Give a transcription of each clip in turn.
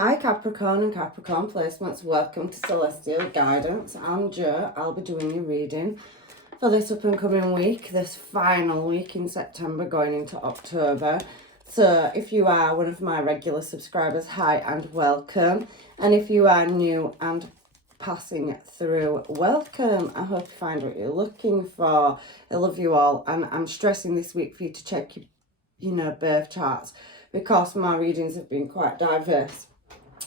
Hi Capricorn and Capricorn placements, welcome to Celestial Guidance. I'm Jo. I'll be doing your reading for this up and coming week, this final week in September going into October. So if you are one of my regular subscribers, hi and welcome. And if you are new and passing through, welcome. I hope you find what you're looking for. I love you all, and I'm stressing this week for you to check your birth charts because my readings have been quite diverse.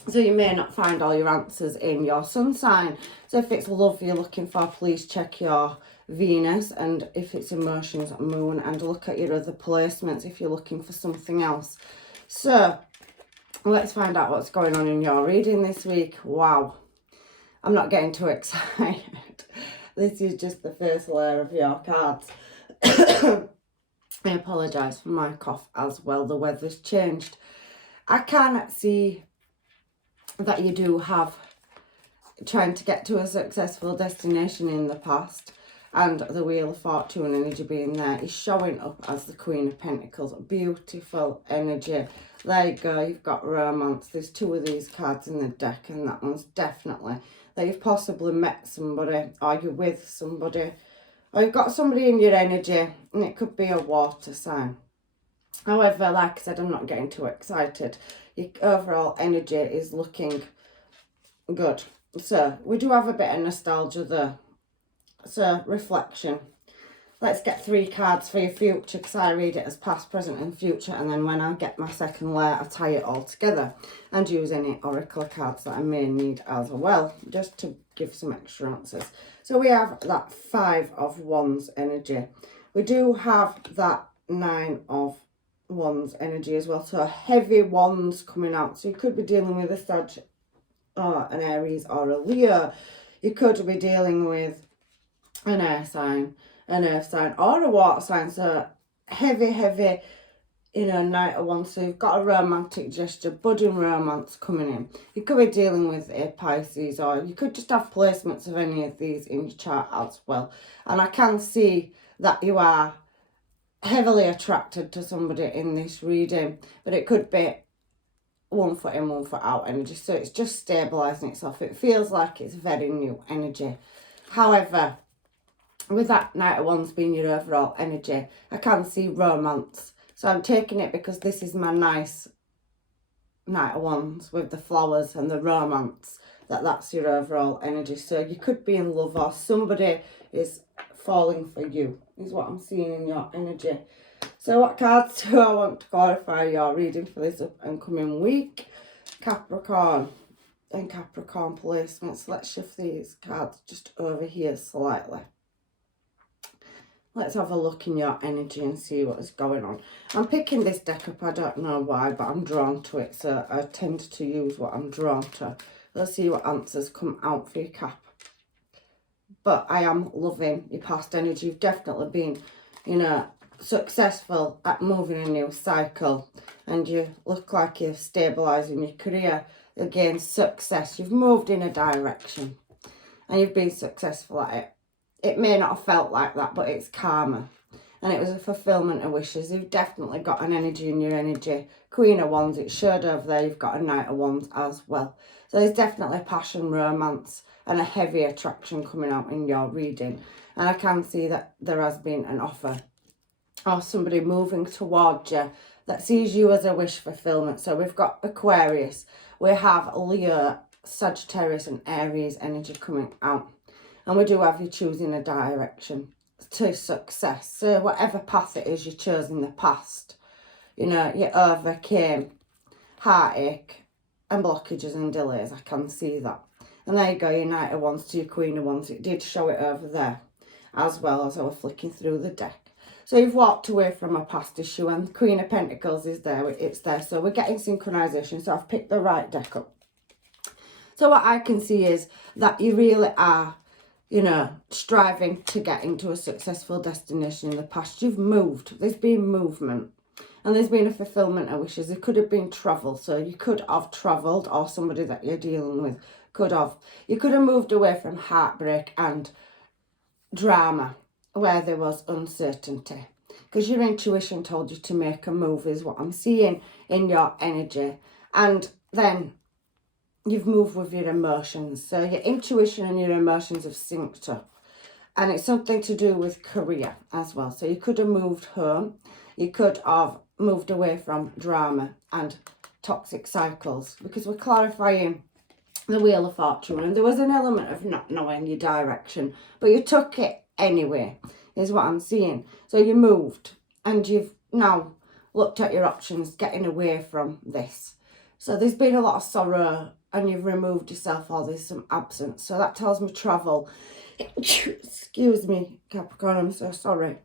So you may not find all your answers in your sun sign. So if it's love you're looking for, please check your Venus, and if it's emotions, moon, and look at your other placements if you're looking for something else. So let's find out what's going on in your reading this week. Wow, I'm not getting too excited. This is just the first layer of your cards. I apologise for my cough as well. The weather's changed. I can see that you do have trying to get to a successful destination in the past, and the Wheel of Fortune energy being there is showing up as the Queen of Pentacles. Beautiful energy. There you go, you've got romance. There's two of these cards in the deck, and that one's definitely that you've possibly met somebody, or you're with somebody, or you've got somebody in your energy, and it could be a water sign. However, like I said, I'm not getting too excited. Your overall energy is looking good. So we do have a bit of nostalgia there. So reflection. Let's get 3 cards for your future, because I read it as past, present and future, and then when I get my second layer I tie it all together and use any oracle cards that I may need as well, just to give some extra answers. So we have that 5 of Wands energy. We do have that 9 of Wands energy as well, so heavy wands coming out. So you could be dealing with a Sag or an Aries or a Leo. You could be dealing with an air sign, an earth sign, or a water sign. So heavy Knight of Wands. So you've got a romantic gesture, budding romance coming in. You could be dealing with a Pisces, or you could just have placements of any of these in your chart as well. And I can see that you are heavily attracted to somebody in this reading, but it could be 1 foot in, 1 foot out energy. So it's just stabilizing itself. It feels like it's very new energy. However, with that Knight of Wands being your overall energy, I can see romance. So I'm taking it because this is my nice Knight of Wands with the flowers and the romance, that's your overall energy. So you could be in love, or somebody is falling for you, is what I'm seeing in your energy. So what cards do I want to clarify your reading for this up and coming week? Capricorn and Capricorn placements. Let's shift these cards just over here slightly. Let's have a look in your energy and see what is going on. I'm picking this deck up, I don't know why, but I'm drawn to it, so I tend to use what I'm drawn to. Let's see what answers come out for you, Cap. But I am loving your past energy. You've definitely been, successful at moving a new cycle, and you look like you're stabilising your career. Again, success. You've moved in a direction and you've been successful at it. It may not have felt like that, but it's karma. And it was a fulfillment of wishes. You've definitely got an energy in your energy. Queen of Wands, it showed over there. You've got a Knight of Wands as well. So there's definitely passion, romance, and a heavy attraction coming out in your reading. And I can see that there has been an offer or somebody moving towards you that sees you as a wish fulfillment. So we've got Aquarius. We have Leo, Sagittarius, and Aries energy coming out. And we do have you choosing a direction to success. So whatever path it is you chose in the past, you overcame heartache and blockages and delays. I can see that. And there you go, your Knight of Wands to your Queen of Wands. It did show it over there as well as I was flicking through the deck. So you've walked away from a past issue, and the Queen of Pentacles is there. It's there. So we're getting synchronization. So I've picked the right deck up. So what I can see is that you really are, striving to get into a successful destination in the past. You've moved. There's been movement. And there's been a fulfillment of wishes. There could have been travel. So you could have travelled, or somebody that you're dealing with could have. You could have moved away from heartbreak and drama where there was uncertainty. Because your intuition told you to make a move is what I'm seeing in your energy. And then you've moved with your emotions. So your intuition and your emotions have synced up. And it's something to do with career as well. So you could have moved home. You could have moved away from drama and toxic cycles, because we're clarifying the Wheel of Fortune. And there was an element of not knowing your direction, but you took it anyway, is what I'm seeing. So you moved and you've now looked at your options, getting away from this. So there's been a lot of sorrow and you've removed yourself, or there's some absence. So that tells me travel. Excuse me, Capricorn, I'm so sorry.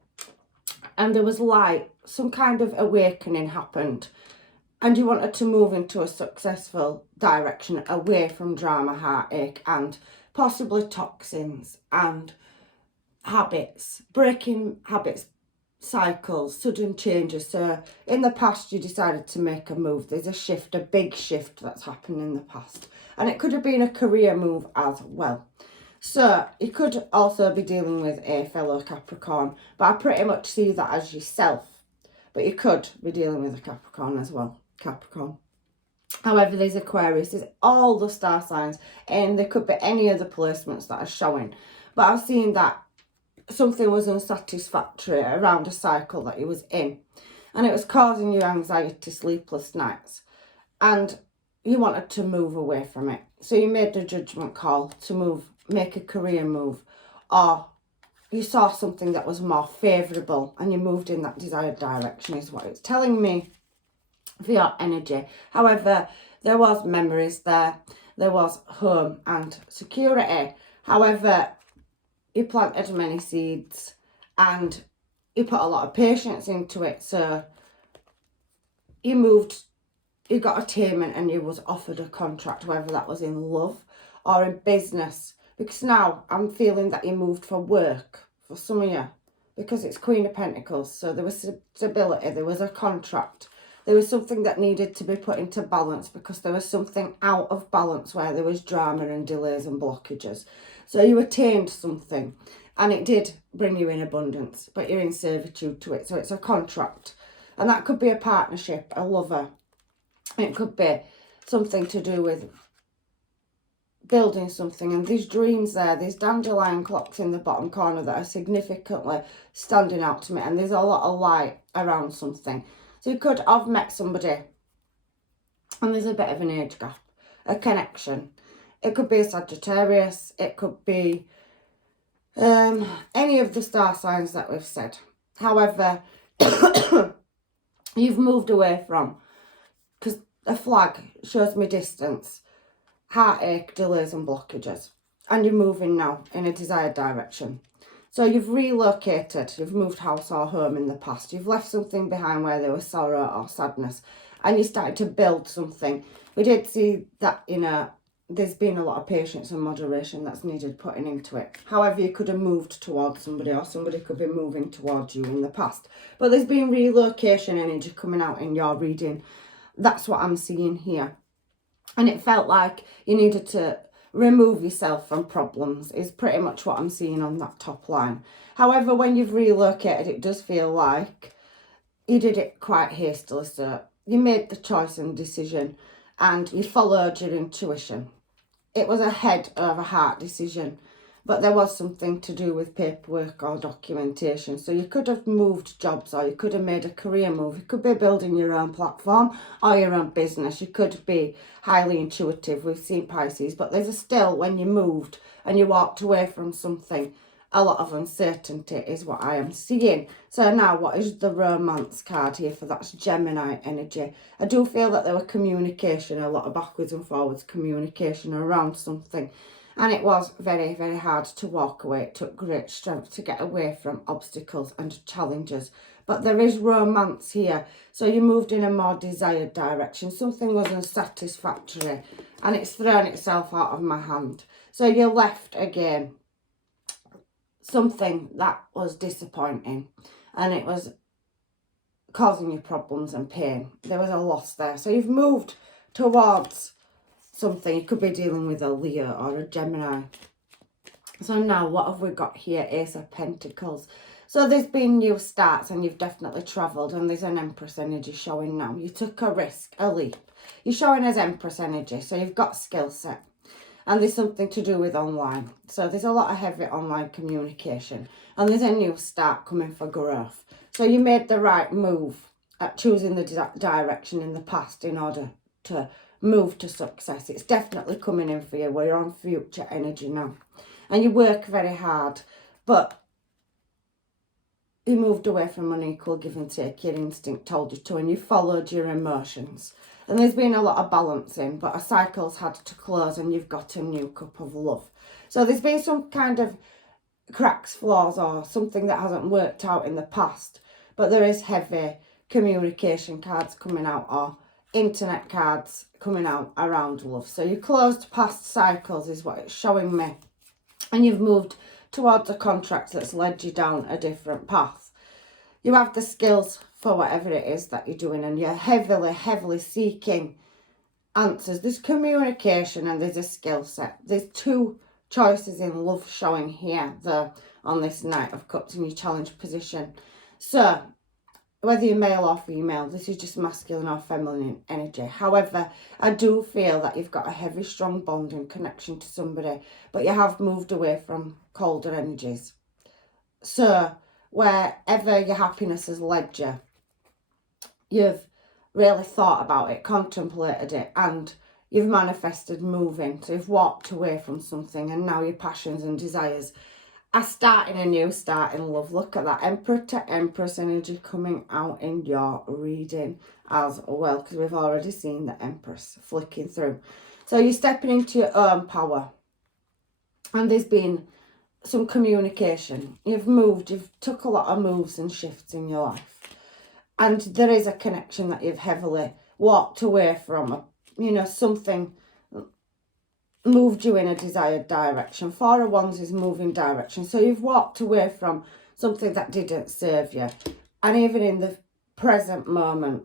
And there was light, some kind of awakening happened. And you wanted to move into a successful direction, away from drama, heartache, and possibly toxins and habits, breaking habits, cycles, sudden changes. So in the past, you decided to make a move. There's a shift, a big shift that's happened in the past. And it could have been a career move as well. So you could also be dealing with a fellow Capricorn, but I pretty much see that as yourself. But you could be dealing with a Capricorn as well, Capricorn. However, there's Aquarius, there's all the star signs, and there could be any other placements that are showing. But I've seen that something was unsatisfactory around a cycle that he was in, and it was causing you anxiety, sleepless nights, and you wanted to move away from it. So you made the judgment call to move, make a career move, or you saw something that was more favourable and you moved in that desired direction, is what it's telling me for your energy. However, there was memories there was home and security. However, you planted many seeds and you put a lot of patience into it. So you moved, you got attainment, and you was offered a contract, whether that was in love or in business. Because now I'm feeling that you moved for work, for some of you, because it's Queen of Pentacles. So there was stability, there was a contract, there was something that needed to be put into balance, because there was something out of balance where there was drama and delays and blockages. So you attained something and it did bring you in abundance, but you're in servitude to it. So it's a contract, and that could be a partnership, a lover. It could be something to do with building something. And these dreams there, these dandelion clocks in the bottom corner that are significantly standing out to me, and there's a lot of light around something. So you could have met somebody and there's a bit of an age gap, a connection. It could be a Sagittarius, it could be any of the star signs that we've said. However, you've moved away from, because a flag shows me distance, heartache, delays and blockages, and you're moving now in a desired direction. So you've relocated, you've moved house or home in the past, you've left something behind where there was sorrow or sadness, and you started to build something. We did see that, there's been a lot of patience and moderation that's needed putting into it. However, you could have moved towards somebody, or somebody could be moving towards you in the past. But there's been relocation energy coming out in your reading. That's what I'm seeing here. And it felt like you needed to remove yourself from problems, is pretty much what I'm seeing on that top line. However, when you've relocated, it does feel like you did it quite hastily. So you made the choice and decision and you followed your intuition. It was a head over heart decision, but there was something to do with paperwork or documentation. So you could have moved jobs, or you could have made a career move. You could be building your own platform or your own business. You could be highly intuitive. We've seen Pisces, but there's still, when you moved and you walked away from something, a lot of uncertainty is what I am seeing. So now, what is the romance card here for? That's Gemini energy. I do feel that there was communication, a lot of backwards and forwards communication around something. And it was very, very hard to walk away. It took great strength to get away from obstacles and challenges. But there is romance here. So you moved in a more desired direction. Something was unsatisfactory and it's thrown itself out of my hand. So you left again something that was disappointing and it was causing you problems and pain. There was a loss there. So you've moved towards something. You could be dealing with a Leo or a Gemini. So now what have we got here? Ace of Pentacles. So there's been new starts and you've definitely travelled, and there's an Empress energy showing now. You took a risk, a leap. You're showing as Empress energy, so you've got skill set. And there's something to do with online. So there's a lot of heavy online communication. And there's a new start coming for growth. So you made the right move at choosing the direction in the past in order to move to success. It's definitely coming in for you. We're on future energy now. And you work very hard. But you moved away from unequal give and take. Your instinct told you to. And you followed your emotions. And there's been a lot of balancing, but a cycle's had to close and you've got a new cup of love. So there's been some kind of cracks, flaws, or something that hasn't worked out in the past. But there is heavy communication cards coming out, or internet cards coming out around love. So you closed past cycles is what it's showing me. And you've moved towards a contract that's led you down a different path. You have the skills for whatever it is that you're doing, and you're heavily seeking answers. There's communication and there's a skill set. There's two choices in love showing here, on this Knight of Cups in your challenge position. So whether you're male or female, this is just masculine or feminine energy. However, I do feel that you've got a heavy, strong bond and connection to somebody, but you have moved away from colder energies. So wherever your happiness has led you, you've really thought about it, contemplated it, and you've manifested moving. So you've walked away from something, and now your passions and desires are starting a new start in love. Look at that Emperor to Empress energy coming out in your reading as well, because we've already seen the Empress flicking through. So you're stepping into your own power, and there's been some communication. You've took a lot of moves and shifts in your life. And there is a connection that you've heavily walked away from. Something moved you in a desired direction. Four of Wands is moving direction. So you've walked away from something that didn't serve you. And even in the present moment,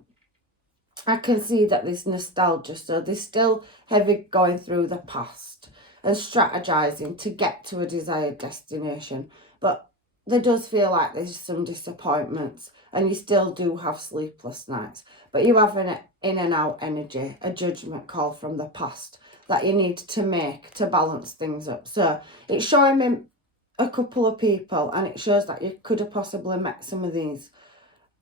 I can see that there's nostalgia. So there's still heavy going through the past and strategizing to get to a desired destination. But there does feel like there's some disappointments, and you still do have sleepless nights. But you have an in and out energy, a judgment call from the past that you need to make to balance things up. So it's showing me a couple of people, and it shows that you could have possibly met some of these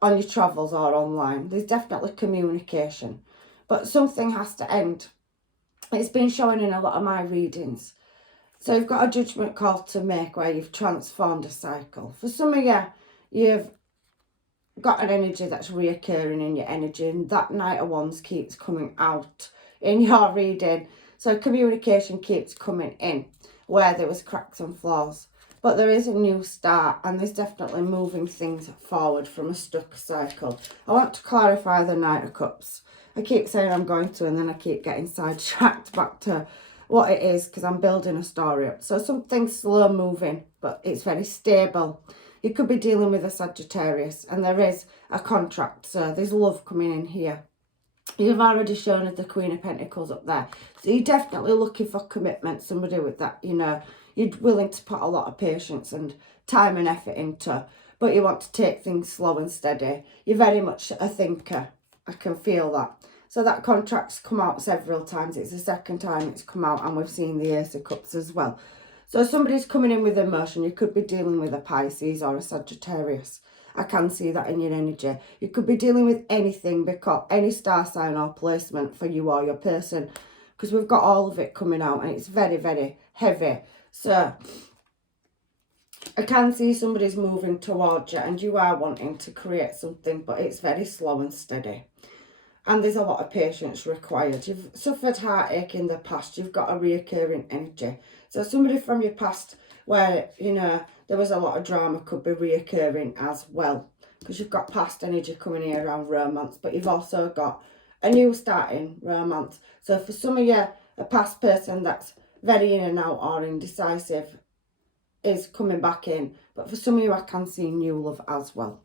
on your travels or online. There's definitely communication, but something has to end. It's been showing in a lot of my readings. So you've got a judgment call to make where you've transformed a cycle. For some of you, you've got an energy that's reoccurring in your energy, and that Knight of Wands keeps coming out in your reading. So communication keeps coming in where there was cracks and flaws. But there is a new start, and there's definitely moving things forward from a stuck cycle. I want to clarify the Knight of Cups. I keep saying I'm going to, and then I keep getting sidetracked back to what it is, because I'm building a story up. So something's slow moving, but it's very stable. You could be dealing with a Sagittarius, and there is a contract. So there's love coming in here. You've already shown us the Queen of Pentacles up there. So you're definitely looking for commitment, somebody with that, you're willing to put a lot of patience and time and effort into, but you want to take things slow and steady. You're very much a thinker. I can feel that. So that contract's come out several times. It's the second time it's come out, and we've seen the Ace of Cups as well. So somebody's coming in with emotion. You could be dealing with a Pisces or a Sagittarius. I can see that in your energy. You could be dealing with anything, because any star sign or placement for you or your person, because we've got all of it coming out, and it's very, very heavy. So I can see somebody's moving towards you, and you are wanting to create something, but it's very slow and steady. And there's a lot of patience required. You've suffered heartache in the past. You've got a reoccurring energy. So somebody from your past where, there was a lot of drama could be reoccurring as well. Because you've got past energy coming here around romance, but you've also got a new starting romance. So for some of you, a past person that's very in and out or indecisive is coming back in. But for some of you, I can see new love as well.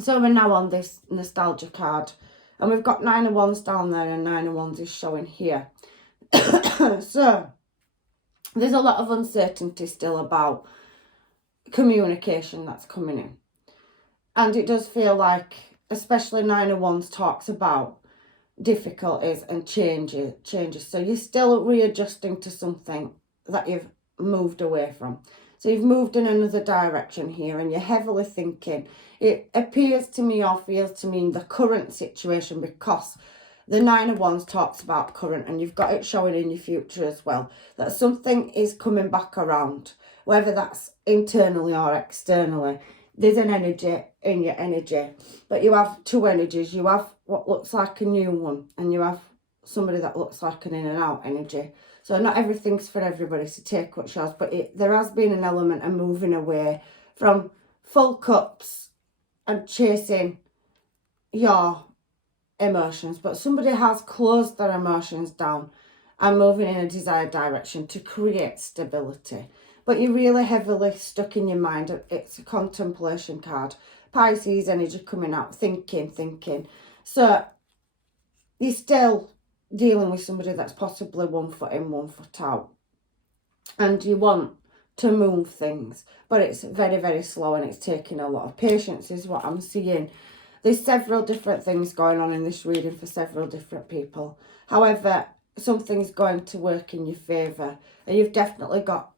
So we're now on this nostalgia card, and we've got 9 of Wands down there, and 9 of Wands is showing here. So there's a lot of uncertainty still about communication that's coming in, and it does feel like, especially 9 of Wands talks about difficulties and changes. So you're still readjusting to something that you've moved away from. So you've moved in another direction here and you're heavily thinking. It appears to me or feels to me in the current situation, because the Nine of Wands talks about current and you've got it showing in your future as well, that something is coming back around, whether that's internally or externally. There's an energy in your energy, but you have two energies. You have what looks like a new one and you have somebody that looks like an in and out energy. So not everything's for everybody, so take what shows, but there has been an element of moving away from full cups and chasing your emotions, but somebody has closed their emotions down and moving in a desired direction to create stability. But you're really heavily stuck in your mind. It's a contemplation card. Pisces energy coming out, thinking. So you're still dealing with somebody that's possibly 1 foot in, 1 foot out. And you want to move things, but it's very, very slow and it's taking a lot of patience is what I'm seeing. There's several different things going on in this reading for several different people. However, something's going to work in your favour and you've definitely got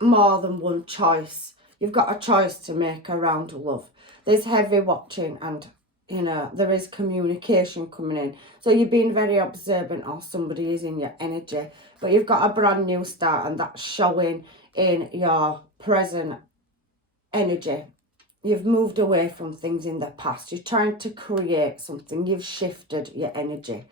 more than one choice. You've got a choice to make around love. There's heavy watching and, there is communication coming in. So you're being very observant or somebody is in your energy. But you've got a brand new start and that's showing in your present energy. You've moved away from things in the past. You're trying to create something. You've shifted your energy.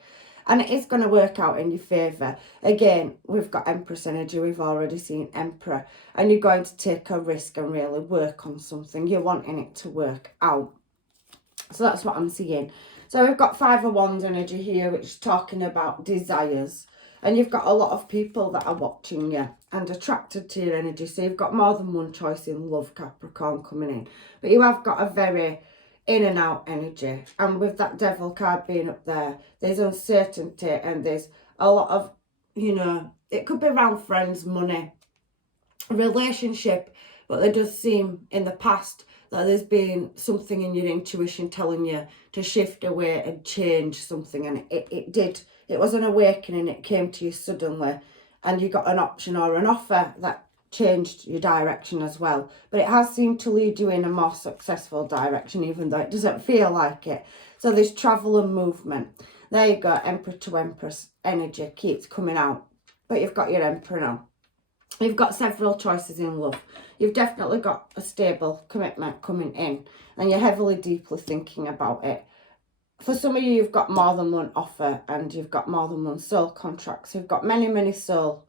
And it is going to work out in your favour. Again, we've got Empress energy. We've already seen Emperor. And you're going to take a risk and really work on something. You're wanting it to work out. So that's what I'm seeing. So we've got Five of Wands energy here, which is talking about desires. And you've got a lot of people that are watching you and attracted to your energy. So you've got more than one choice in love, Capricorn, coming in. But you have got a very in and out energy. And with that Devil card being up there, there's uncertainty and there's a lot of, it could be around friends, money, relationship. But there does seem in the past that there's been something in your intuition telling you to shift away and change something. And it did. It was an awakening. It came to you suddenly and you got an option or an offer that changed your direction as well. But it has seemed to lead you in a more successful direction, even though it doesn't feel like it. So there's travel and movement. There you go. Emperor to Empress energy keeps coming out. But you've got your Emperor now. You've got several choices in love. You've definitely got a stable commitment coming in and you're heavily, deeply thinking about it. For some of you, you've got more than one offer and you've got more than one soul contract. So you've got many, many soul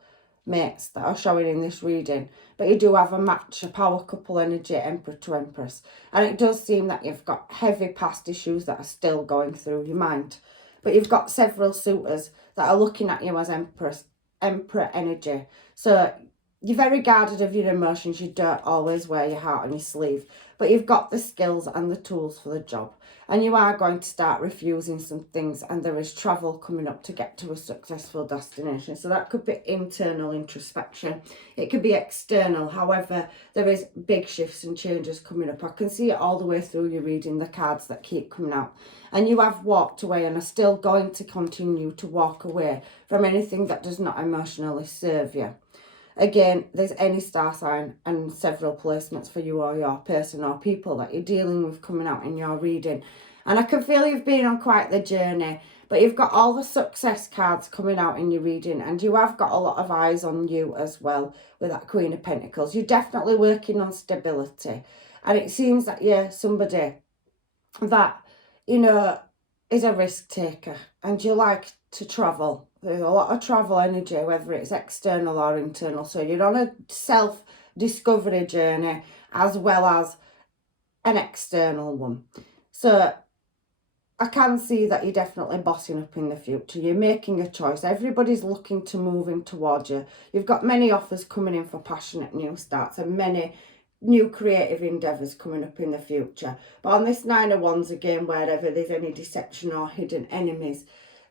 mates that are showing in this reading. But you do have a match, a power couple energy, Emperor to Empress. And it does seem that you've got heavy past issues that are still going through your mind. But you've got several suitors that are looking at you as Emperor energy. So you're very guarded of your emotions. You don't always wear your heart on your sleeve. But you've got the skills and the tools for the job. And you are going to start refusing some things. And there is travel coming up to get to a successful destination. So that could be internal introspection. It could be external. However, there is big shifts and changes coming up. I can see it all the way through you reading the cards that keep coming out. And you have walked away and are still going to continue to walk away from anything that does not emotionally serve you. Again, there's any star sign and several placements for you or your person or people that you're dealing with coming out in your reading. And I can feel you've been on quite the journey, but you've got all the success cards coming out in your reading and you have got a lot of eyes on you as well with that Queen of Pentacles. You're definitely working on stability. And it seems that you're somebody that, is a risk taker and you like to travel. There's a lot of travel energy, whether it's external or internal. So you're on a self-discovery journey as well as an external one. So I can see that you're definitely bossing up in the future. You're making a choice. Everybody's looking to move in towards you. You've got many offers coming in for passionate new starts and many new creative endeavours coming up in the future. But on this Nine of Wands, again, wherever there's any deception or hidden enemies,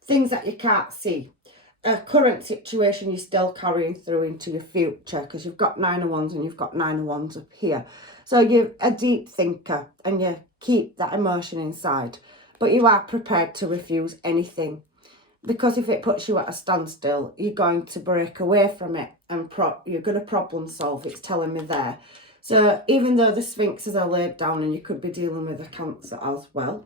things that you can't see, a current situation you're still carrying through into your future, because you've got Nine of Wands and you've got Nine of Wands up here. So you're a deep thinker and you keep that emotion inside, but you are prepared to refuse anything because if it puts you at a standstill, you're going to break away from it and you're going to problem solve. It's telling me there. So even though the sphinxes are laid down, and you could be dealing with a Cancer as well,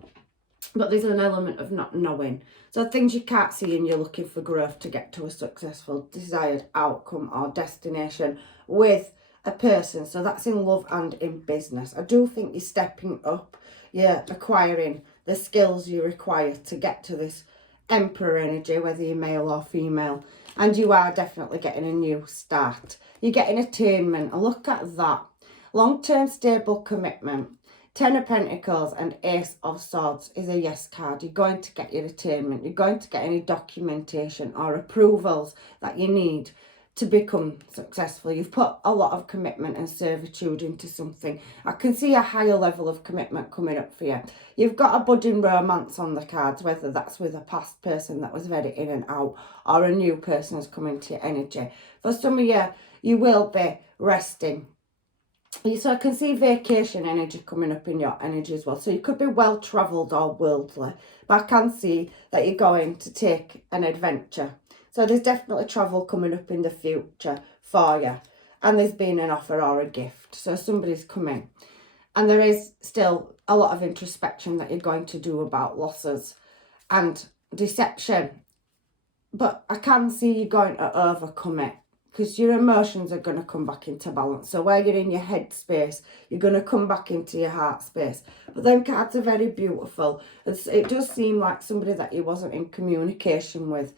but there's an element of not knowing. So things you can't see, and you're looking for growth to get to a successful desired outcome or destination with a person. So that's in love and in business. I do think you're stepping up. You're acquiring the skills you require to get to this Emperor energy, whether you're male or female. And you are definitely getting a new start. You're getting attainment. And look at that. Long-term stable commitment. 10 of Pentacles and Ace of Swords is a yes card. You're going to get your attainment. You're going to get any documentation or approvals that you need to become successful. You've put a lot of commitment and servitude into something. I can see a higher level of commitment coming up for you. You've got a budding romance on the cards, whether that's with a past person that was very in and out, or a new person has come into your energy. For some of you, you will be resting. So I can see vacation energy coming up in your energy as well. So you could be well travelled or worldly, but I can see that you're going to take an adventure. So there's definitely travel coming up in the future for you. And there's been an offer or a gift. So somebody's coming. And there is still a lot of introspection that you're going to do about losses and deception. But I can see you going to overcome it, because your emotions are going to come back into balance. So where you're in your head space, you're going to come back into your heart space. But them cards are very beautiful. It does seem like somebody that you wasn't in communication with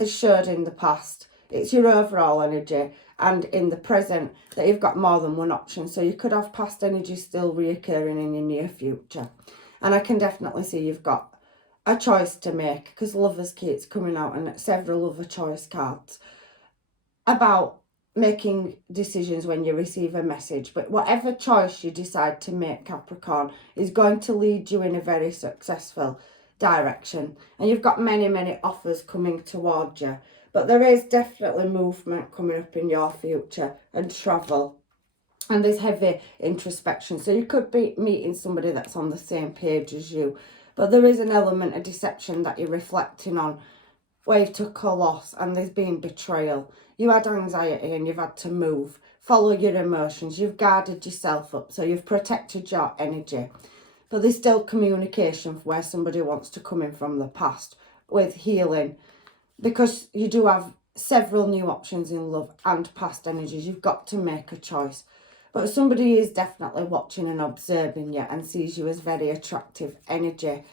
has showed in the past. It's your overall energy, and in the present that you've got more than one option. So you could have past energy still reoccurring in your near future. And I can definitely see you've got a choice to make, because Lover's Key's coming out and several other choice cards about making decisions when you receive a message. But whatever choice you decide to make, Capricorn, is going to lead you in a very successful direction. And you've got many, many offers coming towards you. But there is definitely movement coming up in your future and travel. And there's heavy introspection. So you could be meeting somebody that's on the same page as you. But there is an element of deception that you're reflecting on, where you've took a loss and there's been betrayal. You had anxiety and you've had to move. Follow your emotions. You've guarded yourself up. So you've protected your energy. But there's still communication where somebody wants to come in from the past with healing. Because you do have several new options in love and past energies. You've got to make a choice. But somebody is definitely watching and observing you and sees you as very attractive energy.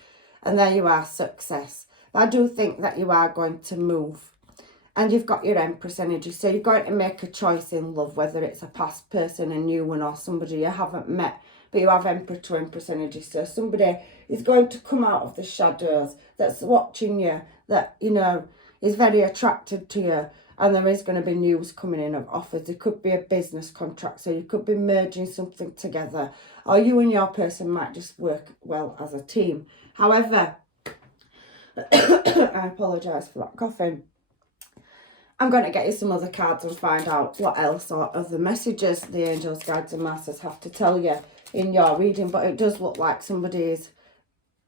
And there you are, success. But I do think that you are going to move. And you've got your Empress energy. So you're going to make a choice in love, whether it's a past person, a new one, or somebody you haven't met. But you have Emperor to Empress energy. So somebody is going to come out of the shadows that's watching you, that, you know, is very attracted to you. And there is going to be news coming in of offers. It could be a business contract. So you could be merging something together. Or you and your person might just work well as a team. However, I apologise for that coughing. I'm going to get you some other cards and find out what else or other messages the angels, guides and masters have to tell you in your reading. But it does look like somebody is,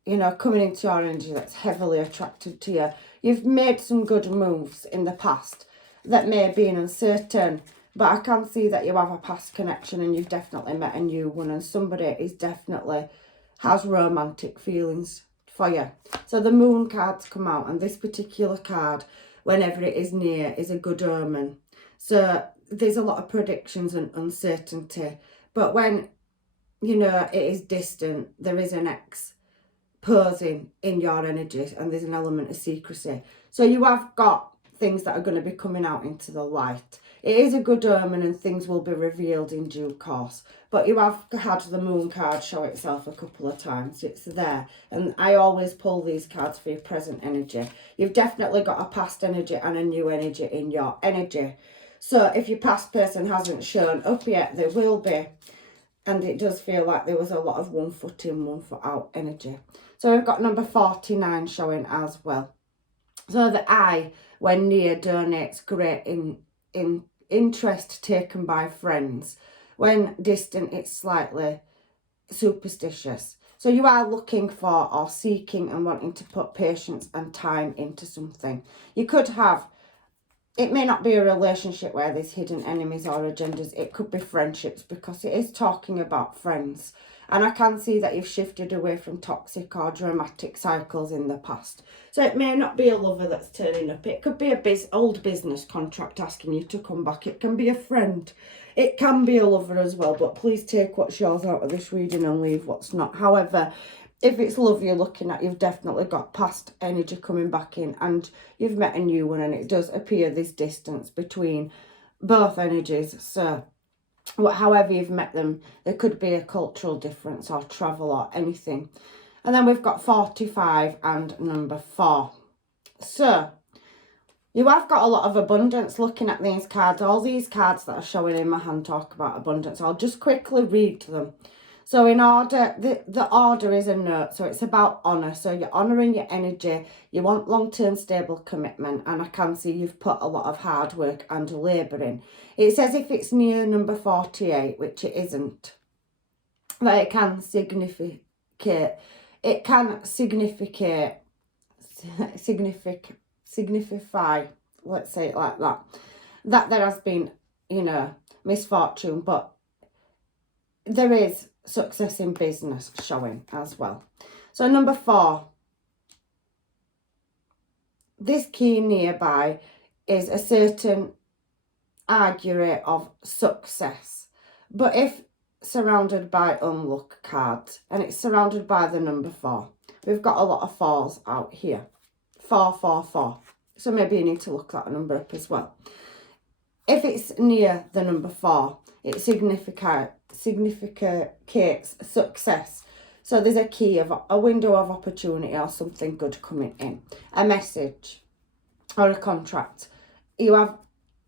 you know, coming into your energy that's heavily attracted to you. You've made some good moves in the past that may have been uncertain. But I can see that you have a past connection and you've definitely met a new one. And somebody is definitely has romantic feelings for you. So the moon cards come out, and this particular card, whenever it is near, is a good omen. So there's a lot of predictions and uncertainty. But when, you know, it is distant, there is an X posing in your energies, and there's an element of secrecy. So you have got things that are going to be coming out into the light. It is a good omen and things will be revealed in due course. But you have had the moon card show itself a couple of times. It's there. And I always pull these cards for your present energy. You've definitely got a past energy and a new energy in your energy. So if your past person hasn't shown up yet, there will be. And it does feel like there was a lot of 1 foot in, 1 foot out energy. So we've got number 49 showing as well. So the eye, when near, donates great in interest taken by friends. When distant, it's slightly superstitious. So you are looking for or seeking and wanting to put patience and time into something. You could have, it may not be a relationship where there's hidden enemies or agendas. It could be friendships, because it is talking about friends. And I can see that you've shifted away from toxic or dramatic cycles in the past. So it may not be a lover that's turning up. It could be a old business contract asking you to come back. It can be a friend. It can be a lover as well. But please take what's yours out of this reading and leave what's not. However, if it's love you're looking at, you've definitely got past energy coming back in, and you've met a new one, and it does appear this distance between both energies. So however you've met them, there could be a cultural difference or travel or anything. And then we've got 45 and number 4. So you have got a lot of abundance looking at these cards. All these cards that are showing in my hand talk about abundance. I'll just quickly read them. So in order, the order is a note. So it's about honour. So you're honouring your energy. You want long-term stable commitment. And I can see you've put a lot of hard work and labour in. It says if it's near number 48, which it isn't, that it can signify, let's say it like that, that there has been, misfortune, but there is success in business showing as well. So number 4, this key nearby is a certain augury of success, but if surrounded by unluck cards, and it's surrounded by the number 4, we've got a lot of 4s out here. 4, 4, 4. So maybe you need to look that number up as well. If it's near the number 4, it significates success. So there's a key of a window of opportunity or something good coming in. A message or a contract. You have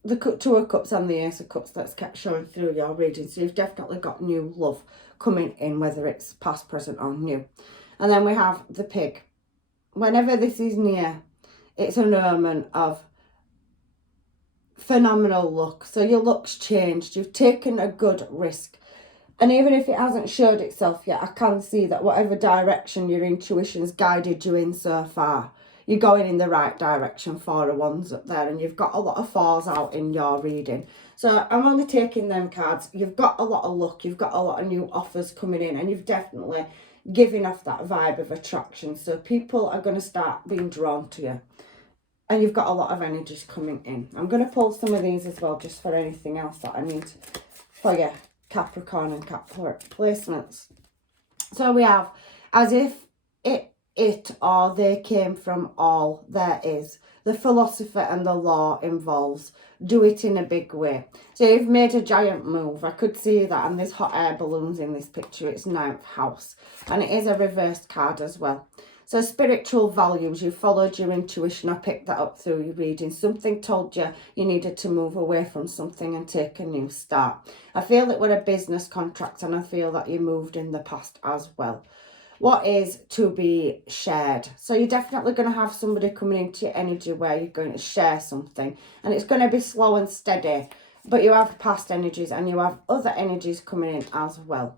the 2 of Cups and the Ace of Cups that's kept showing through your reading. So you've definitely got new love coming in, whether it's past, present or new. And then we have the Pig. Whenever this is near, it's an omen of phenomenal luck. So your luck's changed. You've taken a good risk. And even if it hasn't showed itself yet, I can see that whatever direction your intuition's guided you in so far, you're going in the right direction. 4 of Wands up there, and you've got a lot of 4s out in your reading. So I'm only taking them cards. You've got a lot of luck. You've got a lot of new offers coming in, and you've definitely given off that vibe of attraction. So people are going to start being drawn to you. And you've got a lot of energies coming in. I'm going to pull some of these as well, just for anything else that I need for you, Capricorn and Cap placements. So we have, as if it or they came from all there is. The philosopher and the law involves. Do it in a big way. So you've made a giant move. I could see that. And there's hot air balloons in this picture. It's 9th house. And it is a reversed card as well. So spiritual values, you followed your intuition. I picked that up through your reading. Something told you you needed to move away from something and take a new start. I feel it with a business contract, and I feel that you moved in the past as well. What is to be shared? So you're definitely going to have somebody coming into your energy where you're going to share something. And it's going to be slow and steady. But you have past energies and you have other energies coming in as well.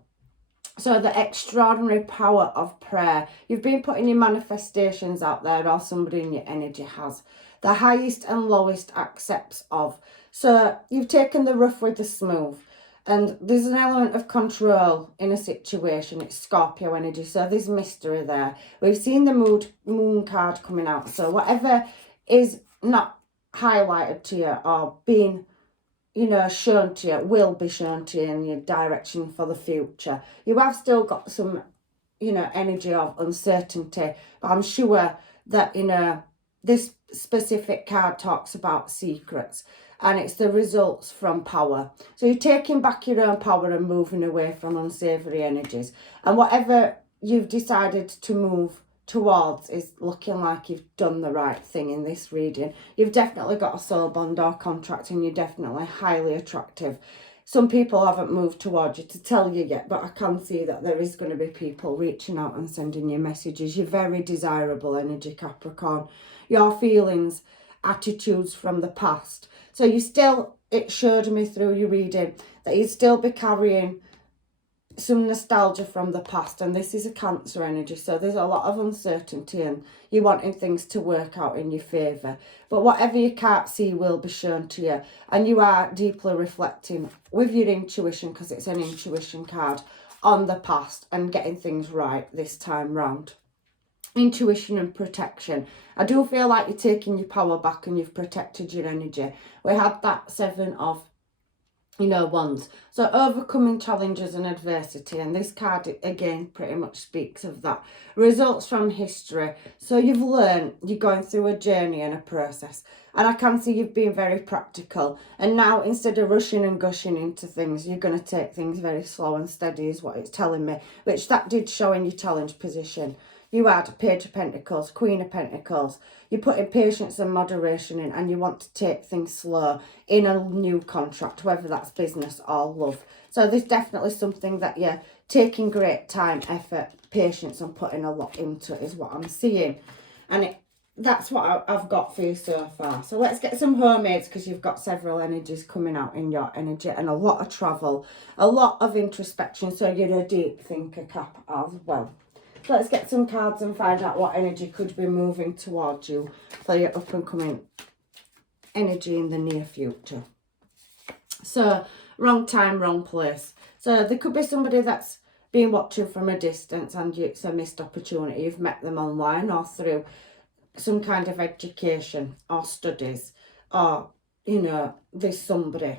So the extraordinary power of prayer. You've been putting your manifestations out there, or somebody in your energy has. The highest and lowest accepts of. So you've taken the rough with the smooth. And there's an element of control in a situation. It's Scorpio energy. So there's mystery there. We've seen the moon card coming out. So whatever is not highlighted to you or being, shown to you, will be shown to you in your direction for the future. You have still got some, energy of uncertainty. But I'm sure that, this specific card talks about secrets. And it's the results from power. So you're taking back your own power and moving away from unsavoury energies. And whatever you've decided to move towards is looking like you've done the right thing in this reading. You've definitely got a soul bond or contract, and you're definitely highly attractive. Some people haven't moved towards you to tell you yet, but I can see that there is going to be people reaching out and sending you messages. You're very desirable energy, Capricorn. Your feelings, attitudes from the past. So it showed me through your reading that you'd still be carrying some nostalgia from the past, and this is a Cancer energy, so there's a lot of uncertainty and you're wanting things to work out in your favour. But whatever you can't see will be shown to you, and you are deeply reflecting with your intuition, because it's an intuition card, on the past and getting things right this time round. Intuition and protection. I do feel like you're taking your power back and you've protected your energy. We had that 7 of wands. So overcoming challenges and adversity, and this card again pretty much speaks of that. Results from history. So you've learned, you're going through a journey and a process, and I can see you've been very practical, and now instead of rushing and gushing into things, you're going to take things very slow and steady is what it's telling me, which that did show in your challenge position. You had Page of Pentacles, Queen of Pentacles. You're putting patience and moderation in, and you want to take things slow in a new contract, whether that's business or love. So there's definitely something that you're taking great time, effort, patience, and putting a lot into it is what I'm seeing. And that's what I've got for you so far. So let's get some homemades, because you've got several energies coming out in your energy, and a lot of travel, a lot of introspection. So you're a deep thinker, Cap, as well. So let's get some cards and find out what energy could be moving towards you for your up and coming energy in the near future. So wrong time, wrong place. So there could be somebody that's been watching from a distance and it's a missed opportunity. You've met them online or through some kind of education or studies, or there's somebody,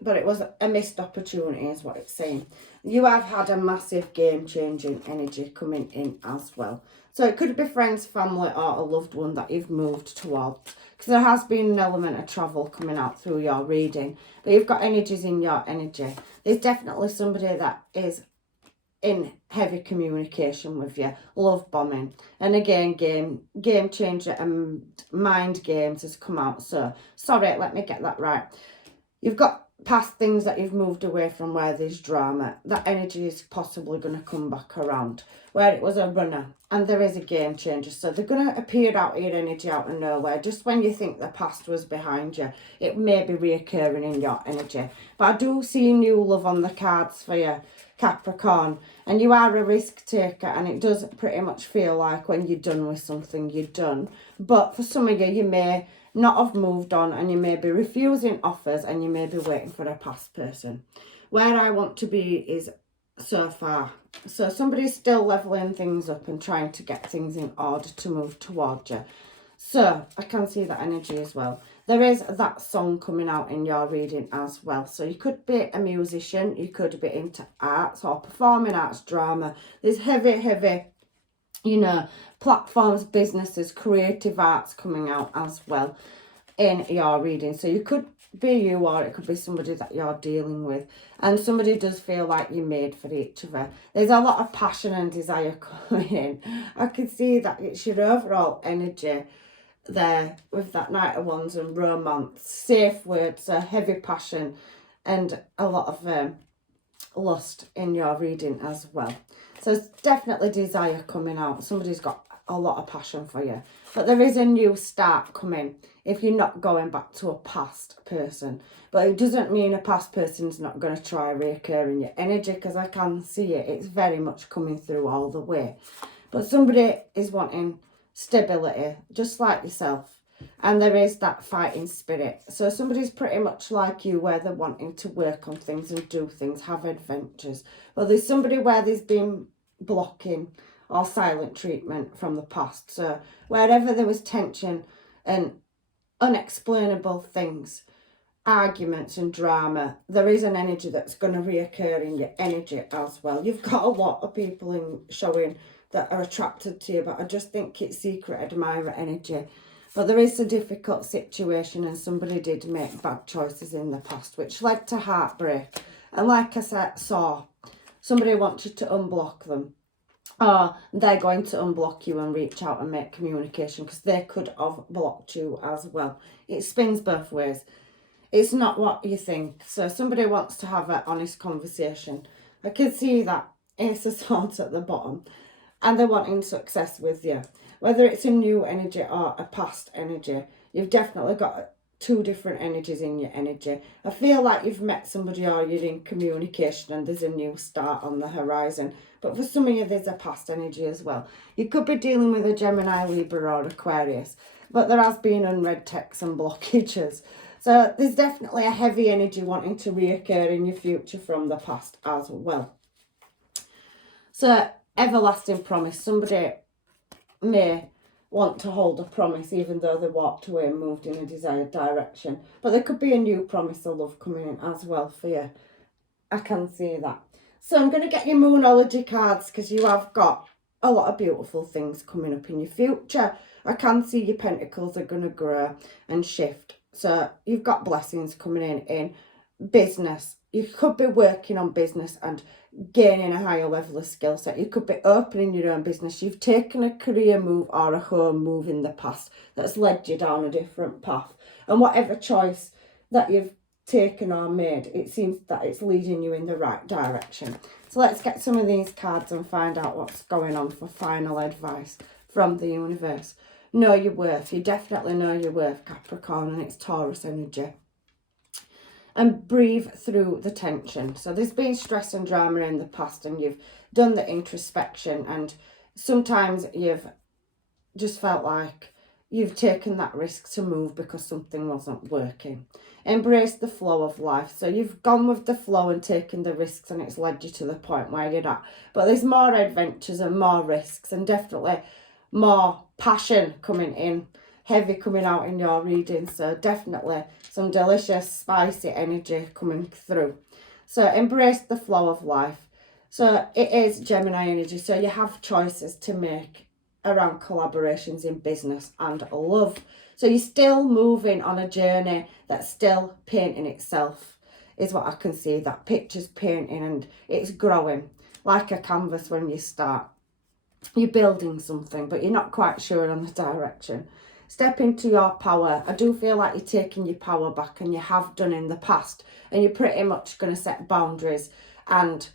but it was a missed opportunity is what it's saying. You have had a massive game-changing energy coming in as well. So it could be friends, family, or a loved one that you've moved towards, because there has been an element of travel coming out through your reading, but you've got energies in your energy. There's definitely somebody that is in heavy communication with you, love bombing, and again game changer and mind games has come out. So sorry, let me get that right. You've got past things that you've moved away from where there's drama. That energy is possibly going to come back around where it was a runner, and there is a game changer. So they're going to appear out of your energy out of nowhere. Just when you think the past was behind you, it may be reoccurring in your energy. But I do see new love on the cards for you, Capricorn, and you are a risk taker, and it does pretty much feel like when you're done with something, you're done. But for some of you, you may not have moved on, and you may be refusing offers, and you may be waiting for a past person. Where I want to be is so far. So somebody's still leveling things up and trying to get things in order to move towards you. So I can see that energy as well. There is that song coming out in your reading as well. So you could be a musician, you could be into arts or performing arts, drama. There's heavy, platforms, businesses, creative arts coming out as well in your reading. So you could be you, or it could be somebody that you're dealing with, and somebody does feel like you're made for each other. There's a lot of passion and desire coming in. I can see that it's your overall energy there with that Knight of Wands and romance, safe words, heavy passion, and a lot of lust in your reading as well. So it's definitely desire coming out. Somebody's got a lot of passion for you, but there is a new start coming if you're not going back to a past person. But it doesn't mean a past person's not going to try reoccur in your energy, because I can see it. It's very much coming through all the way. But somebody is wanting stability, just like yourself, and there is that fighting spirit. So somebody's pretty much like you, where they're wanting to work on things and do things, have adventures. But there's somebody where there's been blocking or silent treatment from the past. So wherever there was tension and unexplainable things, arguments and drama, there is an energy that's going to reoccur in your energy as well. You've got a lot of people in showing that are attracted to you, but I just think it's secret admirer energy. But there is a difficult situation, and somebody did make bad choices in the past, which led to heartbreak. And like I saw, somebody wants you to unblock them. Or they're going to unblock you and reach out and make communication, because they could have blocked you as well. It spins both ways. It's not what you think. So somebody wants to have an honest conversation. I can see that Ace of Swords at the bottom, and they're wanting success with you. Whether it's a new energy or a past energy, you've definitely got two different energies in your energy. I feel like you've met somebody or you're in communication and there's a new start on the horizon. But for some of you, there's a past energy as well. You could be dealing with a Gemini, Libra or Aquarius, but there has been unread texts and blockages. So there's definitely a heavy energy wanting to reoccur in your future from the past as well. So everlasting promise. Somebody may want to hold a promise even though they walked away and moved in a desired direction. But there could be a new promise of love coming in as well for you. I can see that. So I'm going to get your Moonology cards because you have got a lot of beautiful things coming up in your future. I can see your pentacles are going to grow and shift. So you've got blessings coming in business. You could be working on business and gaining a higher level of skill set. You could be opening your own business. You've taken a career move or a home move in the past that's led you down a different path. And whatever choice that you've taken or made, it seems that it's leading you in the right direction. So let's get some of these cards and find out what's going on for final advice from the universe. Know your worth. You definitely know your worth, Capricorn, and it's Taurus energy. And breathe through the tension. So there's been stress and drama in the past and you've done the introspection, and sometimes you've just felt like you've taken that risk to move because something wasn't working. Embrace the flow of life. So you've gone with the flow and taken the risks and it's led you to the point where you're at. But there's more adventures and more risks and definitely more passion coming in, heavy coming out in your reading. So definitely some delicious spicy energy coming through. So embrace the flow of life. So it is Gemini energy. So you have choices to make around collaborations in business and love. So you're still moving on a journey that's still painting itself, is what I can see. That picture's painting and it's growing like a canvas when you start. You're building something, but you're not quite sure on the direction. Step into your power. I do feel like you're taking your power back, and you have done in the past, and you're pretty much going to set boundaries and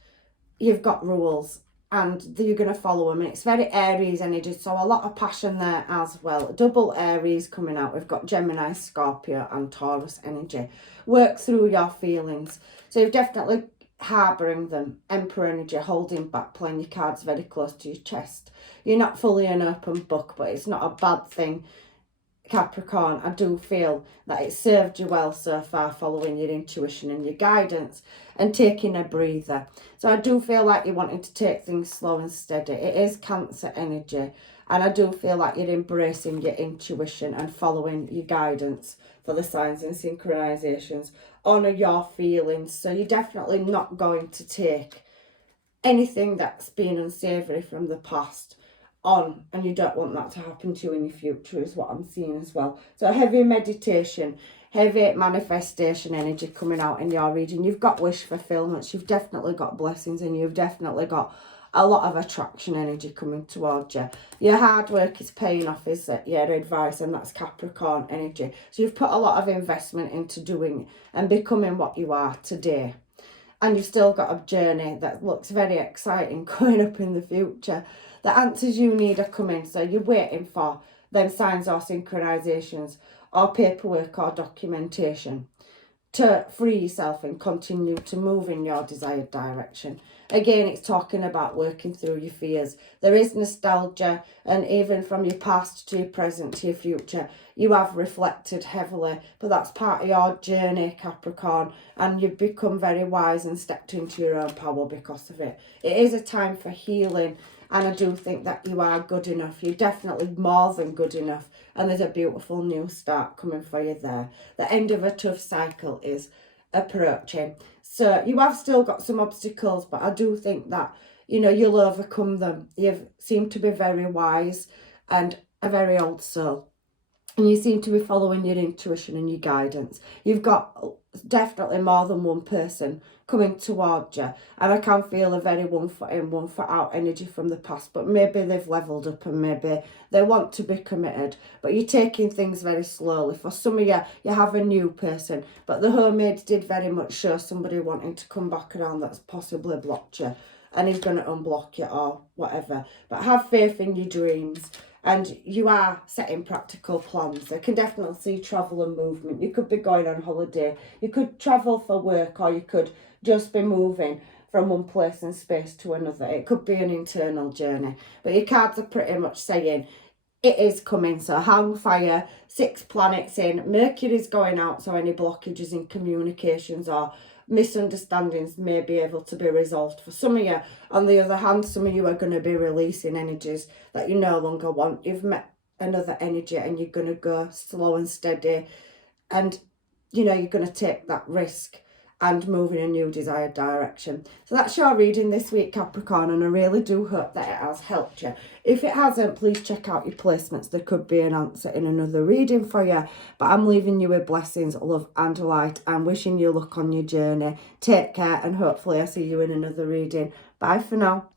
you've got rules and you're going to follow them. And it's very Aries energy, so a lot of passion there as well. Double Aries coming out. We've got Gemini, Scorpio and Taurus energy. Work through your feelings. So you've definitely harbouring them. Emperor energy, holding back, playing your cards very close to your chest. You're not fully an open book, but it's not a bad thing, Capricorn. I do feel that it served you well so far, following your intuition and your guidance and taking a breather. So I do feel like you're wanting to take things slow and steady. It is Cancer energy, and I do feel like you're embracing your intuition and following your guidance for the signs and synchronizations. Honour your feelings. So you're definitely not going to take anything that's been unsavoury from the past on, and you don't want that to happen to you in your future, is what I'm seeing as well. So heavy meditation, heavy manifestation energy coming out in your reading. You've got wish fulfillments, you've definitely got blessings, and you've definitely got a lot of attraction energy coming towards you. Your hard work is paying off, is your advice, and that's Capricorn energy. So you've put a lot of investment into doing and becoming what you are today. And you've still got a journey that looks very exciting coming up in the future. The answers you need are coming, so you're waiting for them signs or synchronizations or paperwork or documentation to free yourself and continue to move in your desired direction. Again, it's talking about working through your fears. There is nostalgia, and even from your past to your present to your future, you have reflected heavily, but that's part of your journey, Capricorn, and you've become very wise and stepped into your own power because of it. It is a time for healing, and I do think that you are good enough. You're definitely more than good enough, and there's a beautiful new start coming for you there. The end of a tough cycle is approaching. So you have still got some obstacles, but I do think that, you know, you'll overcome them. You seem to be very wise and a very old soul, and you seem to be following your intuition and your guidance. You've got definitely more than one person coming towards you, and I can feel a very one foot in, one foot out energy from the past, but maybe they've leveled up and maybe they want to be committed, but you're taking things very slowly. For some of you, you have a new person, but the homemade did very much show somebody wanting to come back around that's possibly blocked you, and he's going to unblock you or whatever. But have faith in your dreams and you are setting practical plans. I can definitely see travel and movement. You could be going on holiday, you could travel for work, or you could just be moving from one place in space to another. It could be an internal journey, but your cards are pretty much saying it is coming. So hang fire, 6 planets in, Mercury's going out, so any blockages in communications or misunderstandings may be able to be resolved for some of you. On the other hand, some of you are going to be releasing energies that you no longer want. You've met another energy and you're going to go slow and steady, and you know, you're going to take that risk and move in a new desired direction. So that's your reading this week, Capricorn, and I really do hope that it has helped you. If it hasn't, please check out your placements. There could be an answer in another reading for you, but I'm leaving you with blessings, love and light. I'm wishing you luck on your journey. Take care, and hopefully I'll see you in another reading. Bye for now.